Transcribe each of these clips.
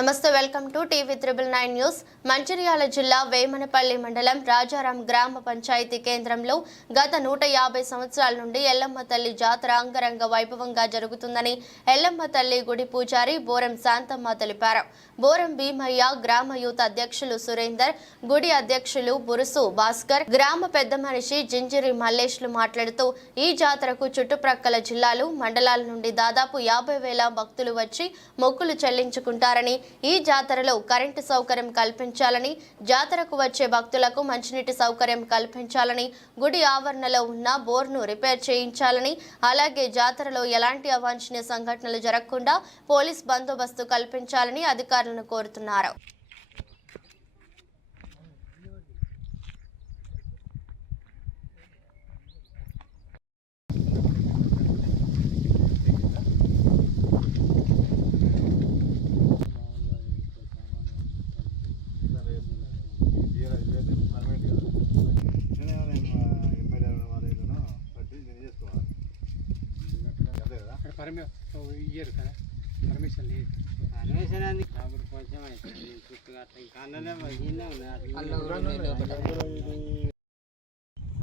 నమస్తే welcome to TV triple nine news. Mancherial జిల్లా వేమనపల్లి మండలం రాజారాం గ్రామ పంచాయతీ కేంద్రంలో గత నూట యాభై సంవత్సరాల నుండి ఎల్లమ్మ తల్లి జాతర అంగరంగ వైభవంగా జరుగుతుందని ఎల్లమ్మ తల్లి గుడి పూజారి బోరం శాంతమ్మ తెలిపారు. బోరం భీమయ్య గ్రామ యూత్ అధ్యక్షులు సురేందర్ గుడి అధ్యక్షులు బురుసు భాస్కర్ గ్రామ పెద్ద మనిషి జింజిరి మల్లేష్లు మాట్లాడుతూ ఈ జాతరకు చుట్టుప్రక్కల జిల్లాలు మండలాల నుండి దాదాపు యాభై వేల భక్తులు వచ్చి మొక్కులు చెల్లించుకుంటారని ఈ జాతరలో కరెంటు సౌకర్యం కల్పించాలని జాతరకు వచ్చే భక్తులకు మంచినీటి సౌకర్యం కల్పించాలని గుడి ఆవరణలో ఉన్న బోర్ను రిపేర్ చేయించాలని అలాగే జాతరలో ఎలాంటి అవాంఛనీయ సంఘటనలు జరగకుండా పోలీస్ బందోబస్తు కల్పించాలని అధికారులను కోరుతున్నారు. పర్మి ఇయ్యరు కదా. పర్మిషన్ లేదు. పర్మిషన్ అప్పుడు కొంచెం అవుతుంది చుట్టూ అట్లా ఇంకా అన్ననే ఈయనే ఉన్నారు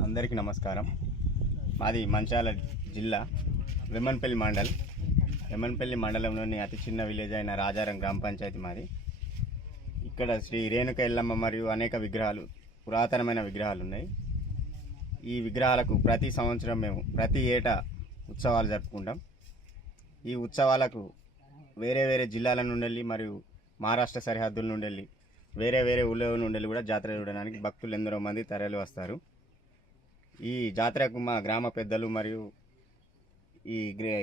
అందరికీ నమస్కారం. మాది మంచాల జిల్లా వెమ్మన్పల్లి మండల్. వెమ్మన్పల్లి మండలంలోని అతి చిన్న విలేజ్ అయిన రాజారం గ్రామ పంచాయతీ మాది. ఇక్కడ శ్రీ రేణుక ఎల్లమ్మ మరియు అనేక విగ్రహాలు పురాతనమైన విగ్రహాలు ఉన్నాయి. ఈ విగ్రహాలకు ప్రతి సంవత్సరం మేము ప్రతి ఏటా ఉత్సవాలు జరుపుకుంటాం. ఈ ఉత్సవాలకు వేరే వేరే జిల్లాల నుండి మరియు మహారాష్ట్ర సరిహద్దుల నుండి వెళ్ళి వేరే వేరే ఊళ్ళో నుండి కూడా జాతర చూడడానికి భక్తులు ఎందరో మంది తరలి వస్తారు. ఈ జాతరకు మా గ్రామ పెద్దలు మరియు ఈ గ్రే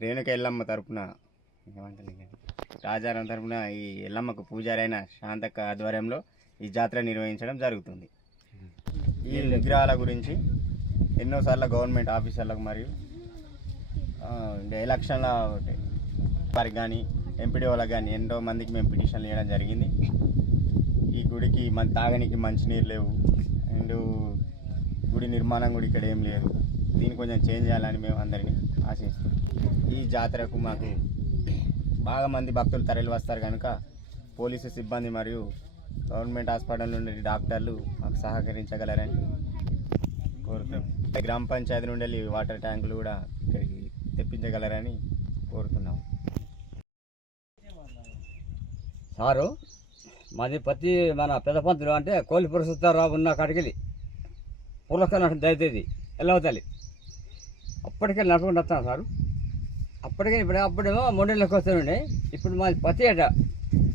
రేణుక ఎల్లమ్మ తరపున రాజారాం తరపున ఈ ఎల్లమ్మకు పూజారైన శాంతక్క ఆధ్వర్యంలో ఈ జాతర నిర్వహించడం జరుగుతుంది. ఈ విగ్రహాల గురించి ఎన్నోసార్లు గవర్నమెంట్ ఆఫీసర్లకు మరియు ఎలక్షన్ల వారికి కానీ ఎంపీడీ వాళ్ళకి కానీ ఎంతో మందికి మేము పిటిషన్లు ఇవ్వడం జరిగింది. ఈ గుడికి మన తాగనికి మంచినీరు లేవు. అండ్ గుడి నిర్మాణం కూడా ఇక్కడ ఏం లేదు. దీన్ని కొంచెం చేంజ్ చేయాలని మేము అందరినీ ఆశిస్తున్నాం. ఈ జాతరకు మాకు బాగా మంది భక్తులు తరలి వస్తారు కనుక పోలీసు సిబ్బంది మరియు గవర్నమెంట్ హాస్పిటల్ నుండి డాక్టర్లు మాకు సహకరించగలరని కోరుతాం గ్రామ పంచాయతీ నుండి వాటర్ ట్యాంకులు కూడా ఇక్కడికి తెప్పించగలరని కోరుతున్నాము సారు మాది ప్రతి మన పెద్ద పంతులు అంటే కోలి పురుషుతారావు ఉన్న కాడికి పూలకం దయచేది. ఎల్లవతలి అప్పటికే నడుపుకుంటూ వస్తాను సారు. అప్పటికే ఇప్పుడు అప్పుడేమో మూడేళ్ళకి వస్తానండి. ఇప్పుడు మాది ప్రతి ఏట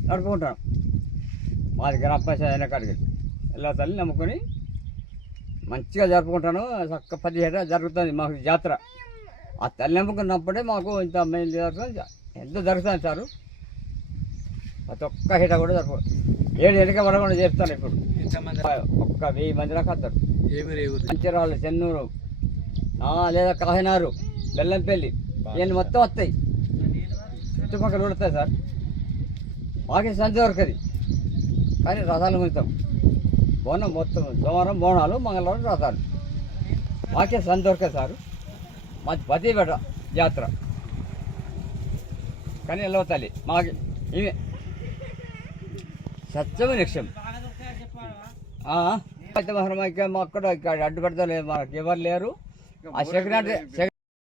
నడుపుకుంటాను మాది గ్రామ పంచాయతీ అయిన కాడికి ఎల్లవతల్లి నమ్ముకొని మంచిగా జరుపుకుంటాను. చక్క ప్రతి ఏట జరుగుతుంది మాకు జాతర. ఆ తల్లి నమ్ముకున్నప్పుడే మాకు ఇంత మేము జరుగుతుంది ఎంత జరుగుతుంది సారు? ప్రతి ఒక్క హీట కూడా జరుపు ఏడు ఎనక పడకుండా చేస్తాను ఇప్పుడు. ఒక్క వెయ్యి మంది దాకా వస్తారు. మంచిర్యాల చెన్నూరు లేదా కాహినారు బెల్లంపల్లి ఇవన్నీ మొత్తం వస్తాయి. చుట్టుపక్కల కూడా వస్తాయి సార్. మాకే సంచి దొరకది. కానీ రథాలు ముగుతాం బోనం మొత్తం సోమవారం బోనాలు మంగళవారం రథాలు. మాకే సంచి దొరకదు సార్. మాది పతిపేట జాతర కానీ వెళ్ళవతాలి మాకు ఇవి సత్యమే లక్ష్యం అయితే మరి మాకు అక్కడ ఇక్కడ అడ్డు పెడతలేదు మనకి ఎవరు లేరు ఆ సెక్రటరీ